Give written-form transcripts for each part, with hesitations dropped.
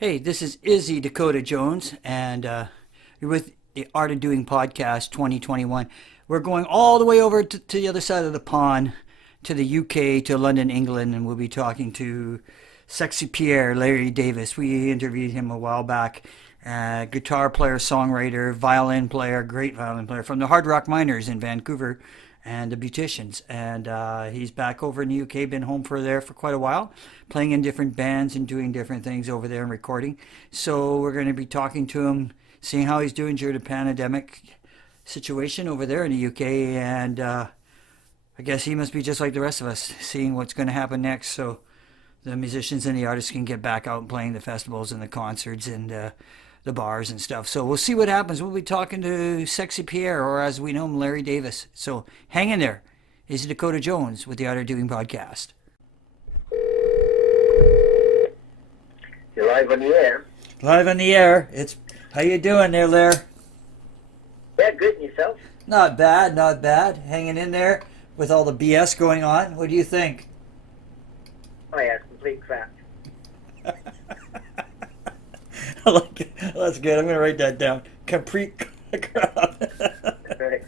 Hey, this is Izzy Dakota Jones, and you're with the Art of Doing Podcast 2021. We're going all the way over to the other side of the pond, to the UK, to London, England, and we'll be talking to Sexy Pierre, Larry Davis. We interviewed him a while back. Guitar player, songwriter, violin player, great violin player from the Hard Rock Miners in Vancouver and the Beauticians. And he's back over in the UK, been home for quite a while, playing in different bands and doing different things over there and recording. So we're going to be talking to him, seeing how he's doing during the pandemic situation over there in the UK. And I guess he must be just like the rest of us, seeing what's going to happen next. So the musicians and the artists can get back out and playing the festivals and the concerts and the bars and stuff. So we'll see what happens. We'll be talking to Sexy Pierre, or as we know him, Larry Davis. So hang in there. This is Dakota Jones with the Art of Doing Podcast. You're live on the air. Live on the air. It's how you doing there, Larry? Yeah, good. And yourself? Not bad, not bad. Hanging in there with all the BS going on. What do you think? Oh yeah, complete crap. I like it. That's good. I'm going to write that down. Complete crap. Right.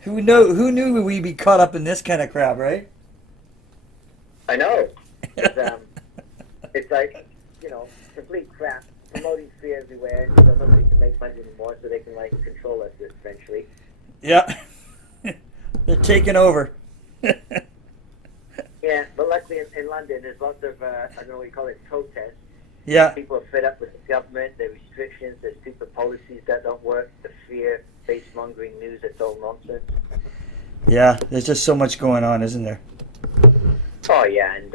Who knew we'd be caught up in this kind of crap, right? I know. It's like, complete crap. Promoting fear everywhere, so nobody can make money anymore, so they can control us eventually. Yeah. They're taking over. Yeah, but luckily in London, there's lots of I don't know what you call it, protests. Yeah. People are fed up with the government, the restrictions, the stupid policies that don't work, the fear, face-mongering news, it's all nonsense. Yeah, there's just so much going on, isn't there? Oh yeah, and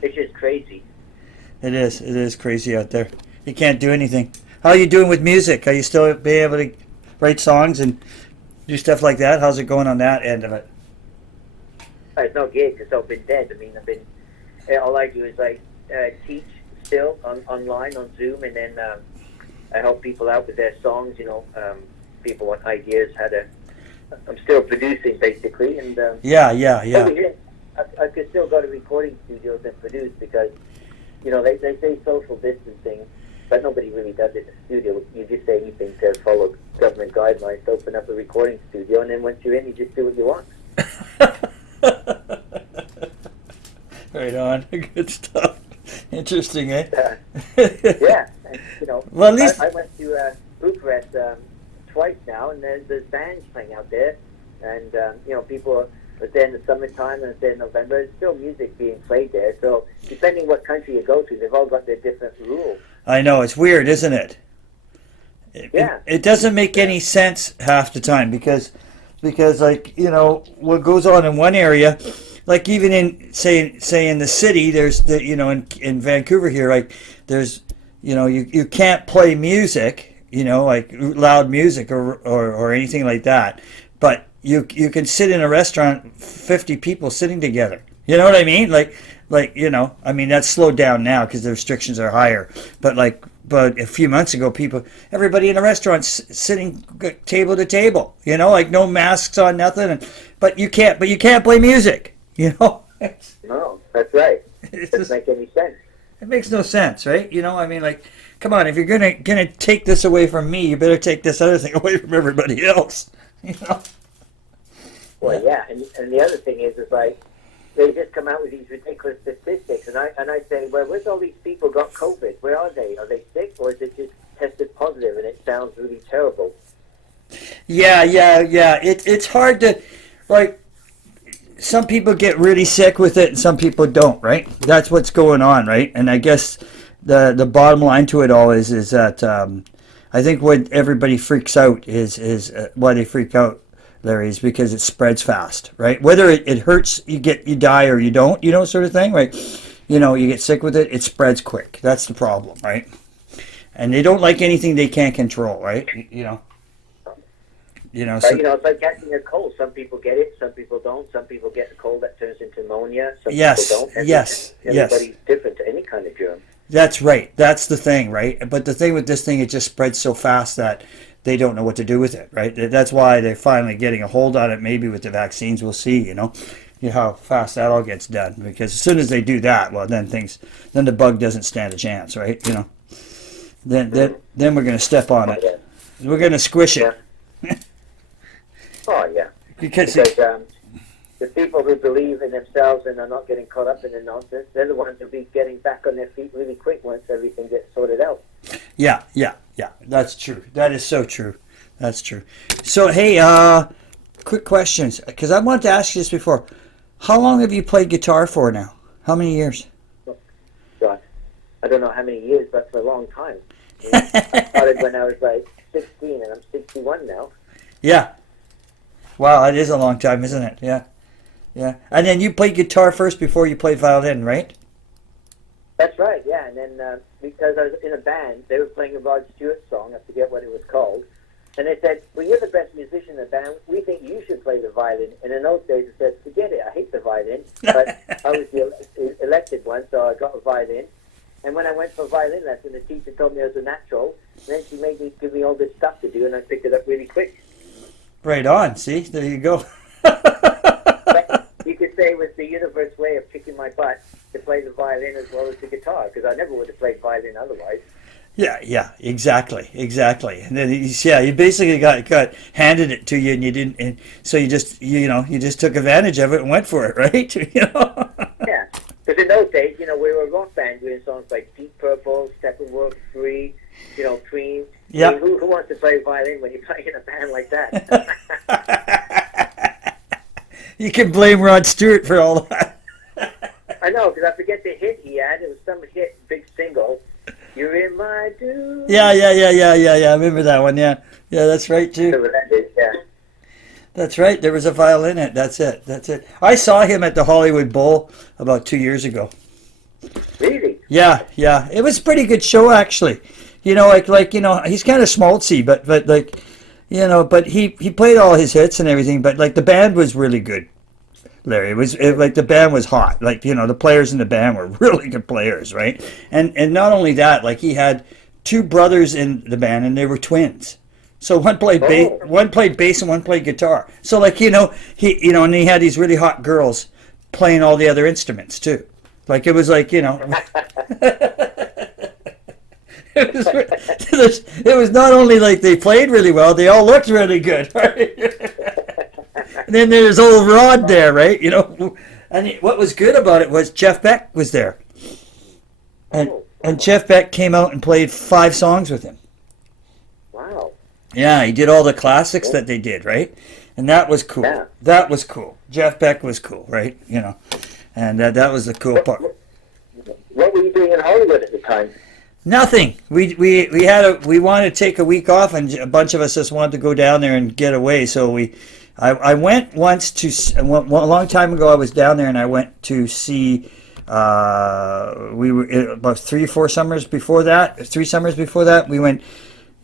it's just crazy. It is. It is crazy out there. You can't do anything. How are you doing with music? Are you still being able to write songs and do stuff like that? How's it going on that end of it? There's no gigs. It's all been dead. I mean, all I do is teach still online on Zoom, and then I help people out with their songs. People want ideas. I'm still producing basically, and Yeah. over here, I could still go to recording studios and produce because they say social distancing, but nobody really does it in the studio. You just say anything to follow government guidelines to open up a recording studio, and then once you're in, you just do what you want. Right on. Good stuff. Interesting, eh? Yeah. And, well, at least I went to Bucharest twice now, and there's bands playing out there, and people are there in the summertime and it's there in November. There's still music being played there. So depending what country you go to, they've all got their different rules. I know, it's weird, isn't it? Yeah. It doesn't make any sense half the time because what goes on in one area, like even in say in the city, there's in Vancouver here, like there's you can't play music, like loud music or anything like that, but you can sit in a restaurant, 50 people sitting together. You know what I mean? I mean that's slowed down now because the restrictions are higher, but a few months ago, everybody in a restaurant sitting table to table, no masks on, nothing. But you can't play music, No, that's right. It doesn't make any sense. It makes no sense, right? I mean, come on, if you're gonna take this away from me, you better take this other thing away from everybody else, Well, yeah, and the other thing is they just come out with these ridiculous statistics, and I say, well, where's all these people got COVID? Where are they? Are they sick, or is it just tested positive? And it sounds really terrible. Yeah. It's hard to, some people get really sick with it, and some people don't, right? That's what's going on, right? And I guess the bottom line to it all is that I think what everybody freaks out is why they freak out, Larry, is because it spreads fast, right? Whether it hurts, you die or you don't, sort of thing, right? You get sick with it, it spreads quick. That's the problem, right? And they don't like anything they can't control, right? So, it's like catching a cold. Some people get it, some people don't. Some people get a cold that turns into pneumonia. Some people don't. Everybody's different to any kind of germ. That's right. That's the thing, right? But the thing with this thing, it just spreads so fast that they don't know what to do with it, right? That's why they're finally getting a hold on it. Maybe with the vaccines, we'll see, how fast that all gets done. Because as soon as they do that, well, then the bug doesn't stand a chance, right? Then we're going to step on it. Yeah. We're going to squish it. Yeah. Oh yeah. because The people who believe in themselves and are not getting caught up in the nonsense, they're the ones who'll be getting back on their feet really quick once everything gets sorted out. yeah, that's true. That is so true. That's true. So hey, quick questions, because I wanted to ask you this before. How long have you played guitar for now? How many years? God, I don't know how many years, but for a long time. I started when I was like 16, and I'm 61 now. Yeah. Wow, that is a long time, isn't it? Yeah. Yeah. And then you played guitar first before you played violin, right? That's right, yeah. And then because I was in a band, they were playing a Rod Stewart song. I forget what it was called. And they said, well, you're the best musician in the band. We think you should play the violin. And in those days, I said, forget it. I hate the violin. But I was the elected one, so I got a violin. And when I went for violin lesson, the teacher told me I was a natural. And then she made me give me all this stuff to do, and I picked it up really quick. Right on. See, there you go. But you could say it was the universe way of kicking my butt to play the violin as well as the guitar, because I never would have played violin otherwise. Yeah, exactly. And then you basically got handed it to you, and you didn't, and so you just took advantage of it and went for it, right? Yeah, because in those days, we were a rock band doing songs like Deep Purple, Steppenwolf, Free, Cream. Yeah. I mean, who wants to play violin when you're playing in a band like that? You can blame Rod Stewart for all that. I know, because I forget the hit he had. It was some hit, big single. You're in my dude. Yeah. I remember that one. Yeah, that's right too. Whatever that is, yeah. That's right. There was a violin in it. That's it. I saw him at the Hollywood Bowl about 2 years ago. Really? Yeah. It was a pretty good show, actually. He's kind of schmaltzy, but he played all his hits and everything. But like the band was really good, Larry. The band was hot. The players in the band were really good players, right? And not only that, like he had two brothers in the band, and they were twins. So one played bass, and one played guitar. So and he had these really hot girls playing all the other instruments too. Like it was like it was not only like they played really well, they all looked really good, right? And then there's old Rod there, right? And what was good about it was Jeff Beck was there. And Jeff Beck came out and played 5 songs with him. Wow. Yeah, he did all the classics that they did, right? And that was cool. Yeah. That was cool. Jeff Beck was cool, right? And that was the cool part. What were you doing in Hollywood at the time? Nothing. We wanted to take a week off, and a bunch of us just wanted to go down there and get away. So I went once a long time ago. I was down there, and I went to see. We were about 3 summers before that. We went.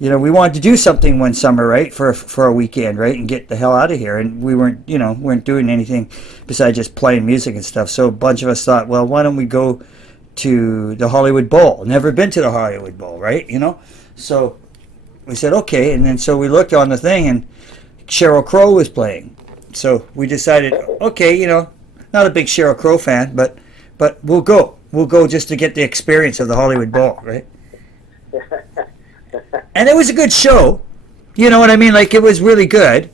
We wanted to do something one summer, right, for a weekend, right, and get the hell out of here. And we weren't doing anything besides just playing music and stuff. So a bunch of us thought, well, why don't we go to the Hollywood Bowl? Never been to the Hollywood Bowl, right? So we said okay, and then so we looked on the thing, and Sheryl Crow was playing. So we decided, okay, not a big Sheryl Crow fan, but we'll go. We'll go just to get the experience of the Hollywood Bowl, right? And it was a good show. You know what I mean? Like, it was really good.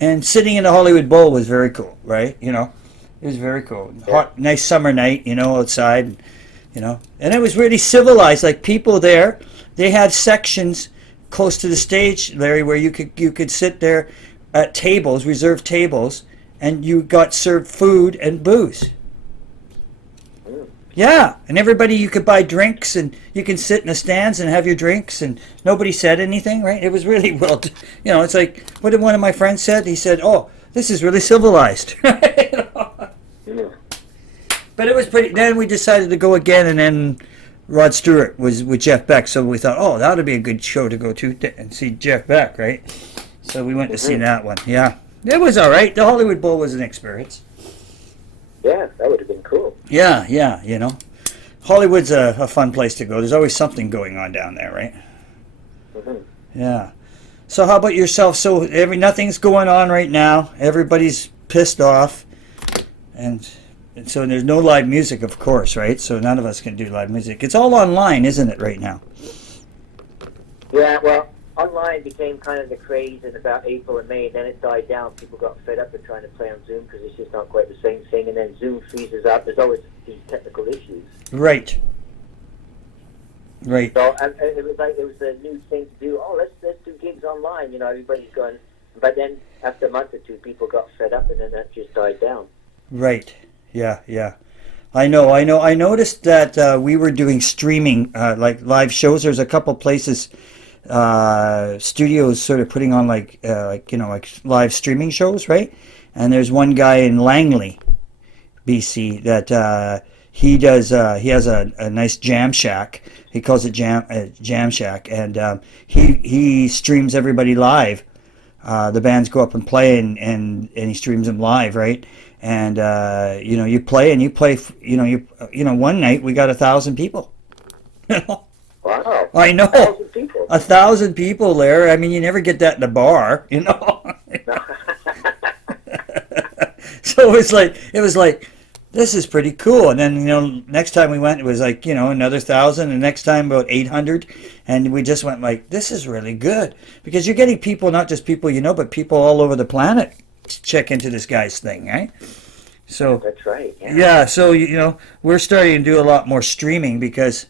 And sitting in the Hollywood Bowl was very cool, right? It was very cool. Hot, nice summer night, outside, and it was really civilized. Like, people there, they had sections close to the stage, Larry, where you could sit there at tables, reserved tables, and you got served food and booze. Yeah, and everybody, you could buy drinks, and you can sit in the stands and have your drinks, and nobody said anything, right? It was really well, it's like, what did one of my friends said? He said, oh, this is really civilized. But it was pretty, then we decided to go again, and then Rod Stewart was with Jeff Beck, so we thought, oh, that would be a good show to go to and see Jeff Beck, right? So we went to see that one, yeah. It was all right. The Hollywood Bowl was an experience. Yeah, that would have been cool. Yeah, Hollywood's a fun place to go. There's always something going on down there, right? Mm-hmm. Yeah. So how about yourself? So nothing's going on right now. Everybody's pissed off. And so there's no live music, of course, right? So none of us can do live music. It's all online, isn't it, right now? Yeah, well, online became kind of the craze in about April and May, and then it died down. People got fed up with trying to play on Zoom because it's just not quite the same thing, and then Zoom freezes up. There's always these technical issues. Right. Right. So and it was like it was a new thing to do. Oh, let's do gigs online. You know, everybody's going. But then after a month or two, people got fed up, and then that just died down. Right. Yeah. Yeah. I know. I noticed that we were doing streaming, like live shows. There's a couple places, studios, sort of putting on like like live streaming shows, right? And there's one guy in Langley, BC, that he does. He has a nice jam shack. He calls it jam shack, and he streams everybody live. The bands go up and play, and he streams them live, right? And you play, one night we got 1,000 people. Wow! I know, 1,000 people. 1,000 people there. I mean, you never get that in a bar, So it was like, this is pretty cool. And then next time we went, it was like another 1,000, and next time about 800, and we just went like, this is really good, because you're getting people, not just people but people all over the planet to check into this guy's thing, right? So that's right. Yeah. So we're starting to do a lot more streaming because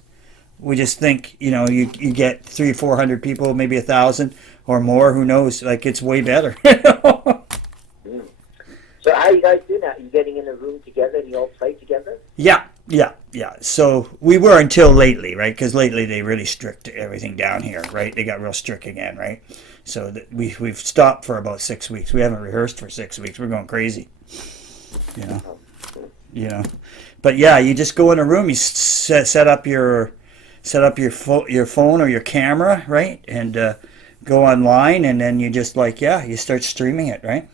we just think you get 300 or 400 people, maybe 1,000 or more. Who knows? Like, it's way better. So how you guys do that? Are you getting in a room together and you all play together? Yeah. So we were until lately, right? Because lately they really strict everything down here, right? They got real strict again, right? So we've stopped for about 6 weeks. We haven't rehearsed for 6 weeks. We're going crazy, But yeah, you just go in a room. You set up your phone or your camera, right? And go online, and then you just you start streaming it, right?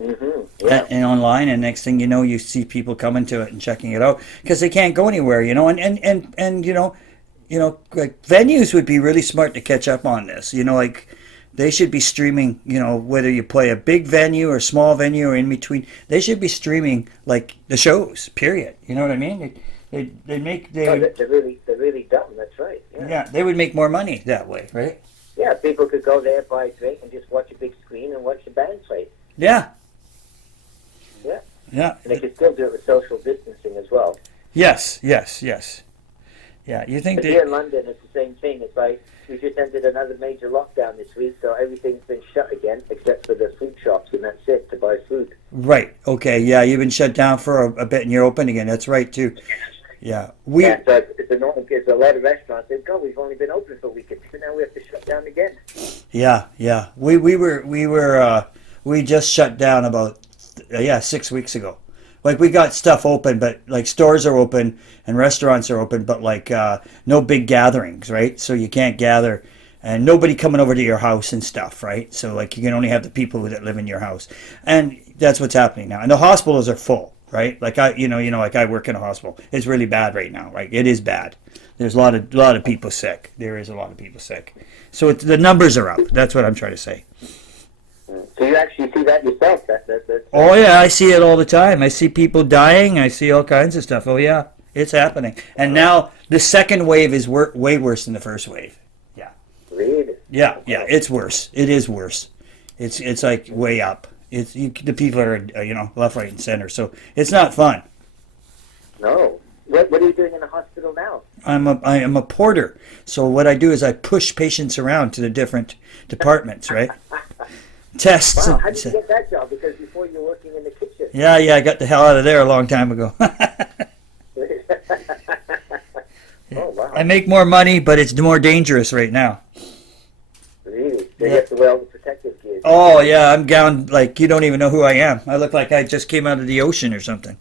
Mm-hmm. Yeah. And online, and next thing you know, you see people coming to it and checking it out because they can't go anywhere, and like venues would be really smart to catch up on this, like they should be streaming, whether you play a big venue or small venue or in between, they should be streaming like the shows, period. You know what I mean? They're really dumb. That's right. Yeah, they would make more money that way, right? Yeah, people could go there, buy a drink, and just watch a big screen and watch the band play. Yeah. And they could still do it with social distancing as well. Yes. Yeah, you think here in London, it's the same thing. It's like we just entered another major lockdown this week, so everything's been shut again except for the food shops, and that's it, to buy food. Right. Okay. Yeah, you've been shut down for a bit, and you're open again. That's right too. Yeah. So it's a normal. It's a lot of restaurants. They go, we've only been open for a week, and now we have to shut down again. Yeah. We just shut down about 6 weeks ago. Like, we got stuff open, but like stores are open and restaurants are open, but like no big gatherings, right? So you can't gather, and nobody coming over to your house and stuff, right? So like you can only have the people that live in your house, and that's what's happening now. And the hospitals are full, right? Like like I work in a hospital. It's really bad right now, right? It is bad. There's a lot of people sick. There is a lot of people sick. So the numbers are up. That's what I'm trying to say. So you actually see that yourself? Oh yeah, I see it all the time. I see people dying. I see all kinds of stuff. Oh yeah, it's happening. And now the second wave is way worse than the first wave. Yeah. Really? Yeah, it's worse. It is worse. It's like way up. The people are left, right, and center. So it's not fun. No. What are you doing in the hospital now? I am a porter. So what I do is I push patients around to the different departments, right? Tests. Wow, how did you get that job? Because before you were working in the kitchen. Yeah, I got the hell out of there a long time ago. Oh, wow. I make more money, but it's more dangerous right now. Really? You have to wear all the protective gear. Oh, yeah, I'm gowned like you don't even know who I am. I look like I just came out of the ocean or something.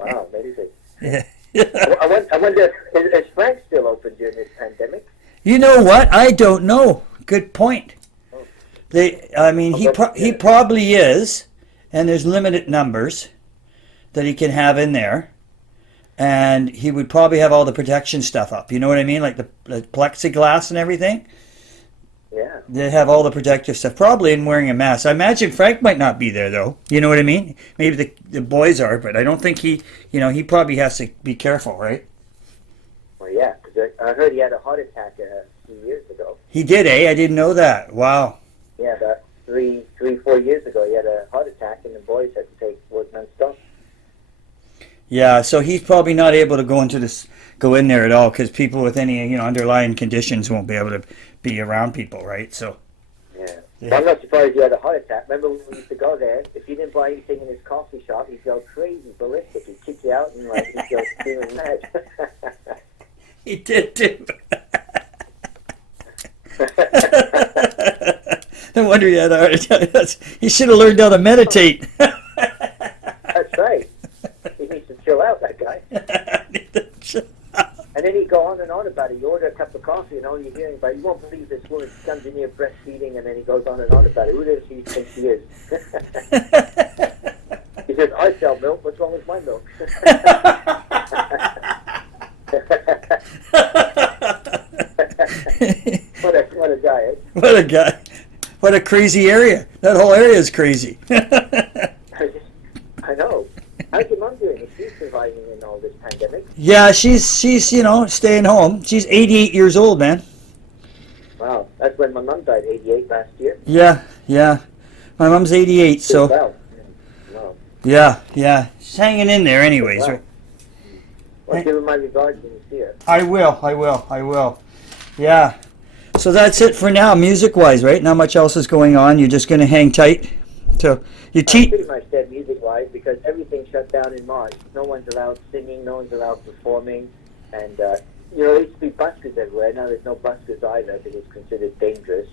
Wow, amazing. Yeah. I wonder, is Frank still open during this pandemic? You know what? I don't know. Good point. He probably is, and there's limited numbers that he can have in there, and he would probably have all the protection stuff up. You know what I mean, like the plexiglass and everything. Yeah. They have all the protective stuff, probably, and wearing a mask. I imagine Frank might not be there though. You know what I mean? Maybe the boys are, but I don't think he. He probably has to be careful, right? Well, yeah, because I heard he had a heart attack a few years ago. He did, eh? I didn't know that. Wow. Yeah, about 4 years ago, he had a heart attack, and the boys had to take work non-stop. Yeah, so he's probably not able to go in there at all because people with any underlying conditions won't be able to be around people, right? So. Yeah. I'm not surprised he had a heart attack. Remember when we used to go there? If you didn't buy anything in his coffee shop, he'd go crazy, ballistic. He'd kick you out and he'd go screaming mad. He did too. No wonder he had a heart attack. He should have learned how to meditate. That's right. He needs to chill out, that guy. And then he'd go on and on about it. You order a cup of coffee and all you're hearing about, you won't believe this woman comes in here breastfeeding, and then he goes on and on about it. Who does he think he is? He says, I sell milk. What's wrong with my milk? What a guy, eh? What a guy. What a crazy area. That whole area is crazy. I know. How's your mom doing? Is she surviving in all this pandemic? Yeah, she's staying home. She's 88 years old, man. Wow. That's when my mom died, 88 last year. Yeah. My mom's 88, so. Wow. Yeah. She's hanging in there anyways, Wow. right? Well, give her my regards when you see her. I will. Yeah. So that's it for now, music-wise, right? Not much else is going on. You're just going to hang tight. So you teach. Pretty much dead music-wise because everything shut down in March. No one's allowed singing. No one's allowed performing. And, there used to be buskers everywhere. Now there's no buskers either because it's considered dangerous.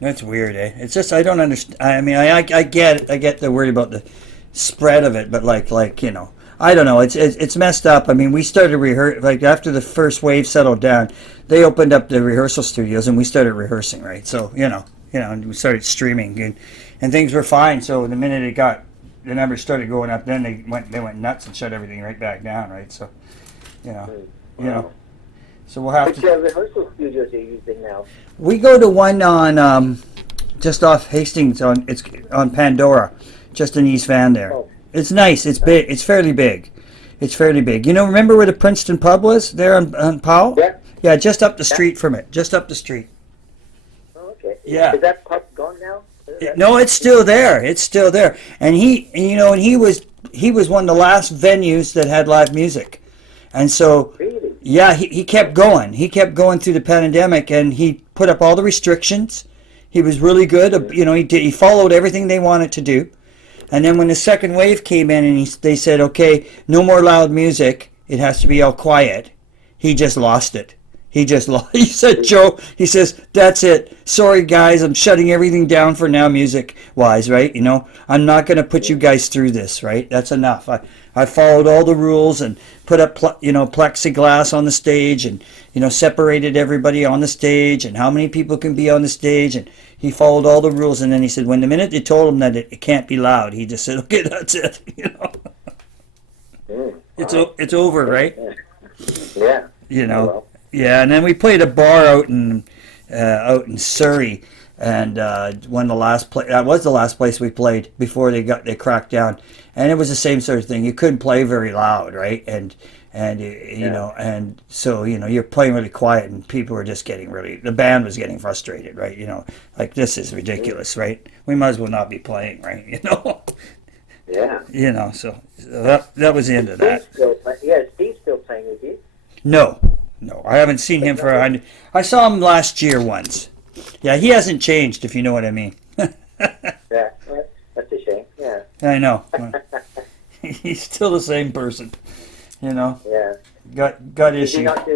That's weird, eh? It's just I don't understand. I mean, I get it. I get the worry about the spread of it, but like I don't know. It's messed up. I mean, we started like after the first wave settled down, they opened up the rehearsal studios and we started rehearsing, right? So and we started streaming and things were fine. So the minute the numbers started going up, then they went nuts and shut everything right back down, right? So Wow. so we'll have Which rehearsal studios are you using now? We go to one on just off Hastings it's on Pandora, just in East Van there. Oh. It's nice. It's big. It's fairly big. Remember where the Princeton pub was there on Powell? Yeah. Yeah, just up the street from it. Just up the street. Oh, okay. Yeah. Is that pub gone now? No, it's still there. And he was one of the last venues that had live music. And so Really? yeah, he kept going. He kept going through the pandemic and he put up all the restrictions. He was really good. He followed everything they wanted to do. And then when the second wave came in and they said, okay, no more loud music, it has to be all quiet, he just lost it. He said, Joe, he says, that's it. Sorry, guys, I'm shutting everything down for now music-wise, right? I'm not going to put you guys through this, right? That's enough. I followed all the rules and put up, plexiglass on the stage and, separated everybody on the stage and how many people can be on the stage. And he followed all the rules. And then he said, when the minute they told him that it can't be loud, he just said, okay, that's it. Wow. It's over, right? Yeah. Well. Yeah, and then we played a bar out in Surrey, and that was the last place we played before they cracked down, and it was the same sort of thing. You couldn't play very loud, right? And so you're playing really quiet, and people were just the band was getting frustrated, right? Like this is ridiculous, right? We might as well not be playing, right? Yeah. So that was the end of that. Steve's still playing with you. No, I haven't seen him for 100. I saw him last year once. Yeah, he hasn't changed, if you know what I mean. Yeah, that's a shame. Yeah. I know. He's still the same person. Yeah. Got Is he issues. not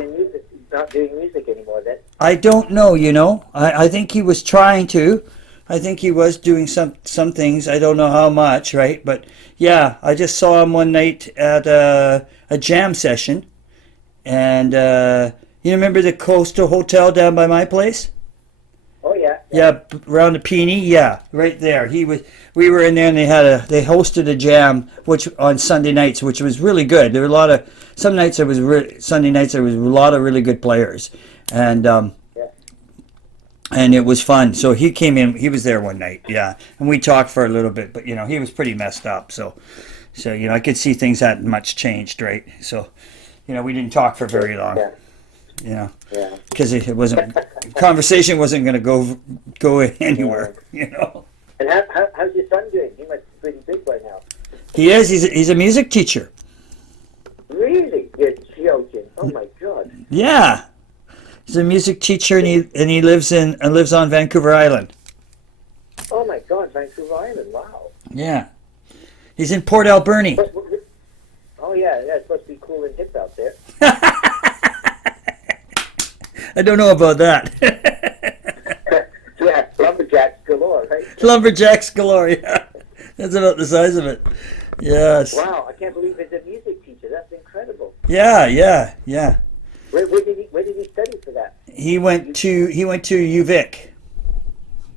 doing music anymore then? I don't know. I think he was trying to. I think he was doing some things. I don't know how much, right? But yeah, I just saw him one night at a jam session. And you remember the Coastal Hotel down by my place? Oh yeah. Yeah, around the Peony. Yeah, right there. We were in there, and they hosted a jam, which on Sunday nights, which was really good. There were Sunday nights there was a lot of really good players, and and it was fun. So he came in. He was there one night, yeah, and we talked for a little bit. But he was pretty messed up. So I could see things hadn't much changed, right? So we didn't talk for very long, Yeah. Yeah. because it wasn't conversation wasn't going to go anywhere, And how's your son doing? He must be pretty big by now. He is. He's a music teacher. Really? You're joking. Oh my God. Yeah, he's a music teacher, and he lives on Vancouver Island. Oh my God, Vancouver Island. Wow. Yeah, he's in Port Alberni. Oh yeah, it's supposed to be cool and hip out there. I don't know about that. Yeah, lumberjacks galore, right? Lumberjacks galore. Yeah, that's about the size of it. Yes. Wow, I can't believe he's a music teacher. That's incredible. Yeah. Where did he study for that? He went to UVic.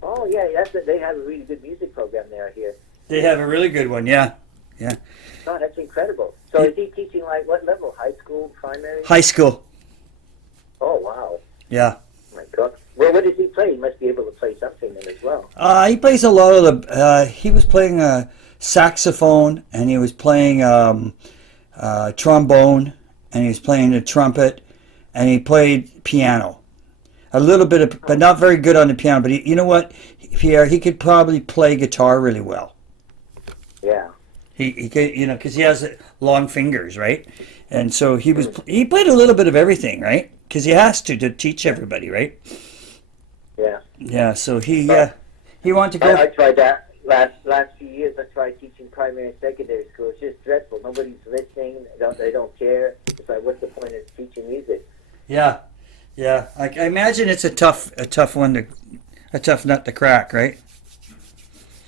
Oh yeah, they have a really good music program there here. They have a really good one. Yeah. Oh, that's incredible. So is he teaching like what level? High school, primary? High school. Oh wow. Yeah. Oh my God. Well, what does he play? He must be able to play something then as well. He plays a lot of the. He was playing saxophone, and he was playing trombone, and he was playing the trumpet, and he played piano. A little bit of, but not very good on the piano. But you know what, Pierre? He could probably play guitar really well. Yeah. He could, because he has long fingers, right? And so he played a little bit of everything, right? Because he has to teach everybody, right? Yeah. Yeah. So he wanted to go. I tried that last few years. I tried teaching primary and secondary school. It's just dreadful. Nobody's listening. They don't care. It's like, what's the point of teaching music? Yeah. I imagine it's a tough nut to crack, right?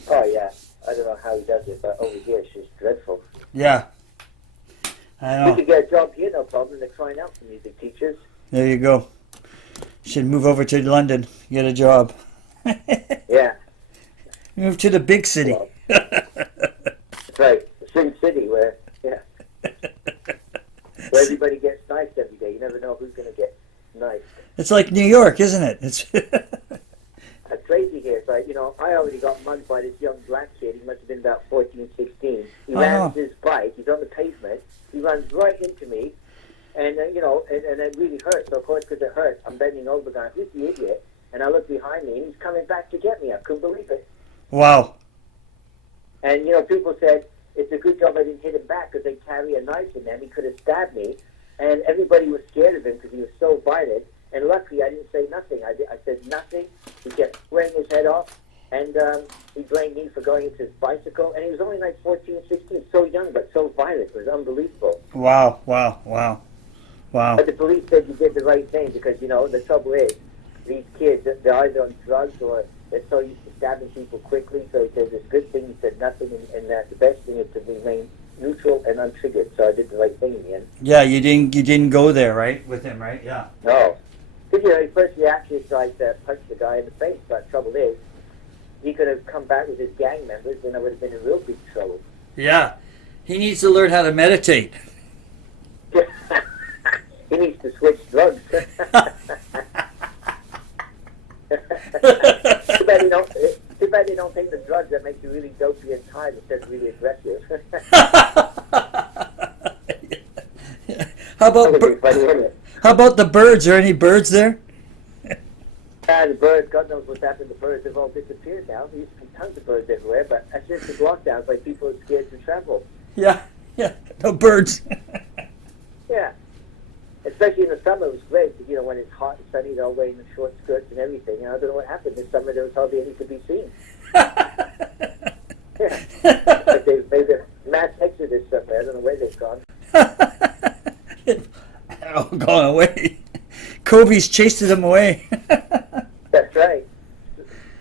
Oh yeah. I don't know how he does it, but over here it's just dreadful. Yeah. I know. We could get a job here, no problem. They're trying out for music teachers. There you go. Should move over to London, get a job. Yeah. Move to the big city. Well, that's right. Sin City, where everybody gets knifed every day. You never know who's going to get knifed. It's like New York, isn't it? It's That's crazy here. It's like, I already got mugged by this young black kid. He must have been about 14, 16. He ran his bike. He's on the pavement. He runs right into me. And, and it really hurt. So, of course, because it hurt, I'm bending over going, who's the idiot? And I look behind me, and he's coming back to get me. I couldn't believe it. Wow. And, people said, it's a good job I didn't hit him back because they carry a knife in them. He could have stabbed me. And everybody was scared of him because he was so violent. And luckily, I didn't say nothing. I said nothing. He kept spraying his head off. And he blamed me for going into his bicycle. And he was only like 14, 16, so young, but so violent. It was unbelievable. Wow. But the police said you did the right thing because, the trouble is, these kids, they're either on drugs or they're so used to stabbing people quickly. So he said, it's a good thing you said nothing, and the best thing is to remain neutral and untriggered. So I did the right thing in the end. Yeah, you didn't go there, right, with him, right? Yeah. No. Because, his first reaction is like to punch the guy in the face. But the trouble is, he could have come back with his gang members, and I would have been in real big trouble. Yeah. He needs to learn how to meditate. He needs to switch drugs. Too bad they don't take the drugs that make you really dopey and tired instead of really aggressive. How about the birds? Are any birds there? The birds, God knows what's happened to birds. They've all disappeared now. There used to be tons of birds everywhere, but that's just the lockdowns, like people are scared to travel. Yeah, no birds. Yeah. Especially in the summer, it was great, because, when it's hot and sunny, they're all wearing the short skirts and everything. And I don't know what happened this summer. There was hardly any to be seen. Yeah. Like they made a mass exodus somewhere. I don't know where they've gone. They're all gone away. Kobe's chased them away. That's right.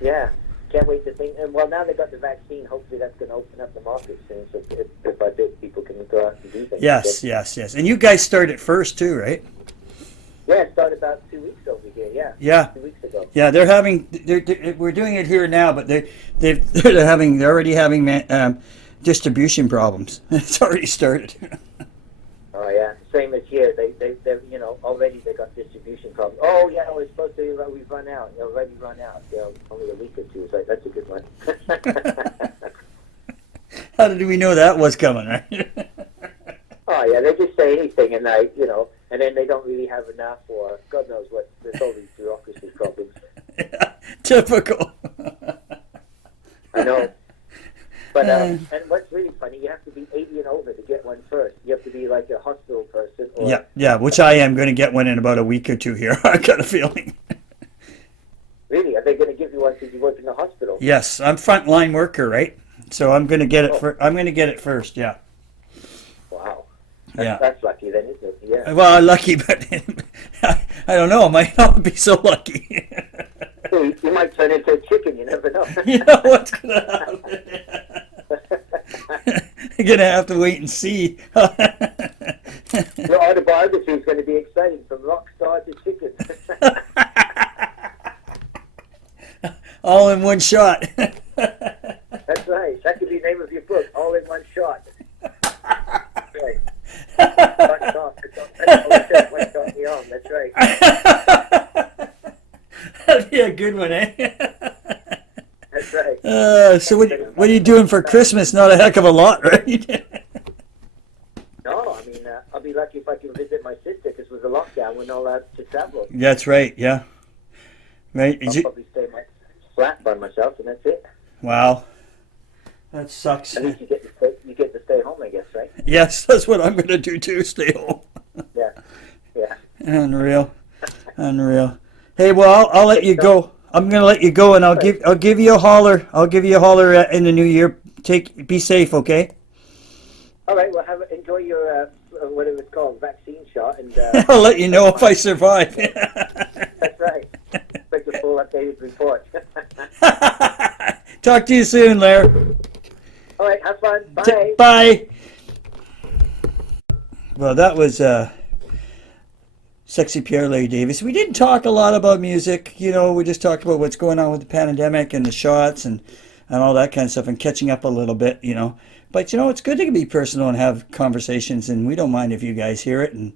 Yeah. Can't wait to think. And well, now they've got the vaccine. Hopefully that's going to open up the market soon. So if by bit, people can go out and do things. Yes. And you guys started first too, right? Yeah, it started about 2 weeks over here. Yeah. 2 weeks ago. Yeah, we're doing it here now, but they're already having distribution problems. It's already started. Oh yeah, same famous here. They you know, already they got distribution problems. Oh yeah, we're supposed to. We've run out. Already run out. You know, only a week or two. So that's a good one. How did we know that was coming, right? Oh yeah, they just say anything, and you know, and then they don't really have enough, or God knows what. There's all these bureaucracy problems. Yeah, typical. I know. But and what's really funny, you have to be 80 and over to get one first. You have to be like a hospital person. Or, Yeah, which I am going to get one in about a week or two here. I got a feeling. Really? Are they going to give you one because you work in the hospital? Yes, I'm frontline worker, right? So I'm going to get it. I'm going to get it first. Yeah. Wow. Yeah. That's lucky then, isn't it? Yeah. Well, lucky, but I don't know. I might not be so lucky. You might turn into a chicken. You never know. You know what's going to happen? You're going to have to wait and see. Your autobiography is going to be exciting, from rock star to chicken. All in one shot. That's right. That could be the name of your book, All in One Shot. That's right. One shot. One shot in the arm. That's right. That'd be a good one, eh? That's right. So what are you doing for Christmas? Not a heck of a lot, right? No, I mean, I'll be lucky if I can visit my sister, because with the lockdown, we're not allowed to travel. That's right, yeah. Right. I'll probably stay in my flat by myself, and that's it. Wow. That sucks. At least you get to stay home, I guess, right? Yes, that's what I'm going to do too, stay home. Yeah. Yeah. Unreal. Hey, well, I'll let you go. I'm going to let you go, and I'll give you a holler. I'll give you a holler in the new year. Be safe, okay? All right. Well, enjoy your whatever it's called, vaccine shot, and I'll let you know if I survive. That's right. Expect a full updated report. Talk to you soon, Larry. All right. Have fun. Bye. Bye. Well, that was Sexy Pierre Larry Davis. We didn't talk a lot about music. You know, we just talked about what's going on with the pandemic and the shots and all that kind of stuff, and catching up a little bit, you know. But, you know, it's good to be personal and have conversations, and we don't mind if you guys hear it, and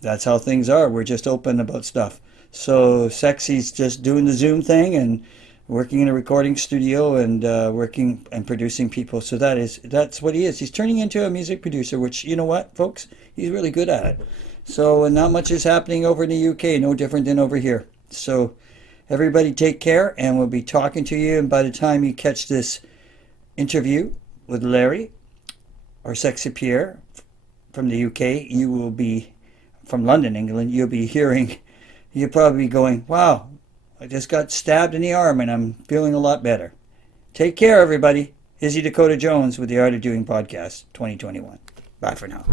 that's how things are. We're just open about stuff. So Sexy's just doing the Zoom thing and working in a recording studio and working and producing people. So that's what he is. He's turning into a music producer, which, you know what, folks, he's really good at it. So not much is happening over in the UK, no different than over here. So everybody take care, and we'll be talking to you. And by the time you catch this interview with Larry or Sexy Pierre from the UK, you will be from London, England. You'll probably be going, wow, I just got stabbed in the arm and I'm feeling a lot better. Take care, everybody. Izzy Dakota Jones with the Art of Doing Podcast 2021. Bye for now.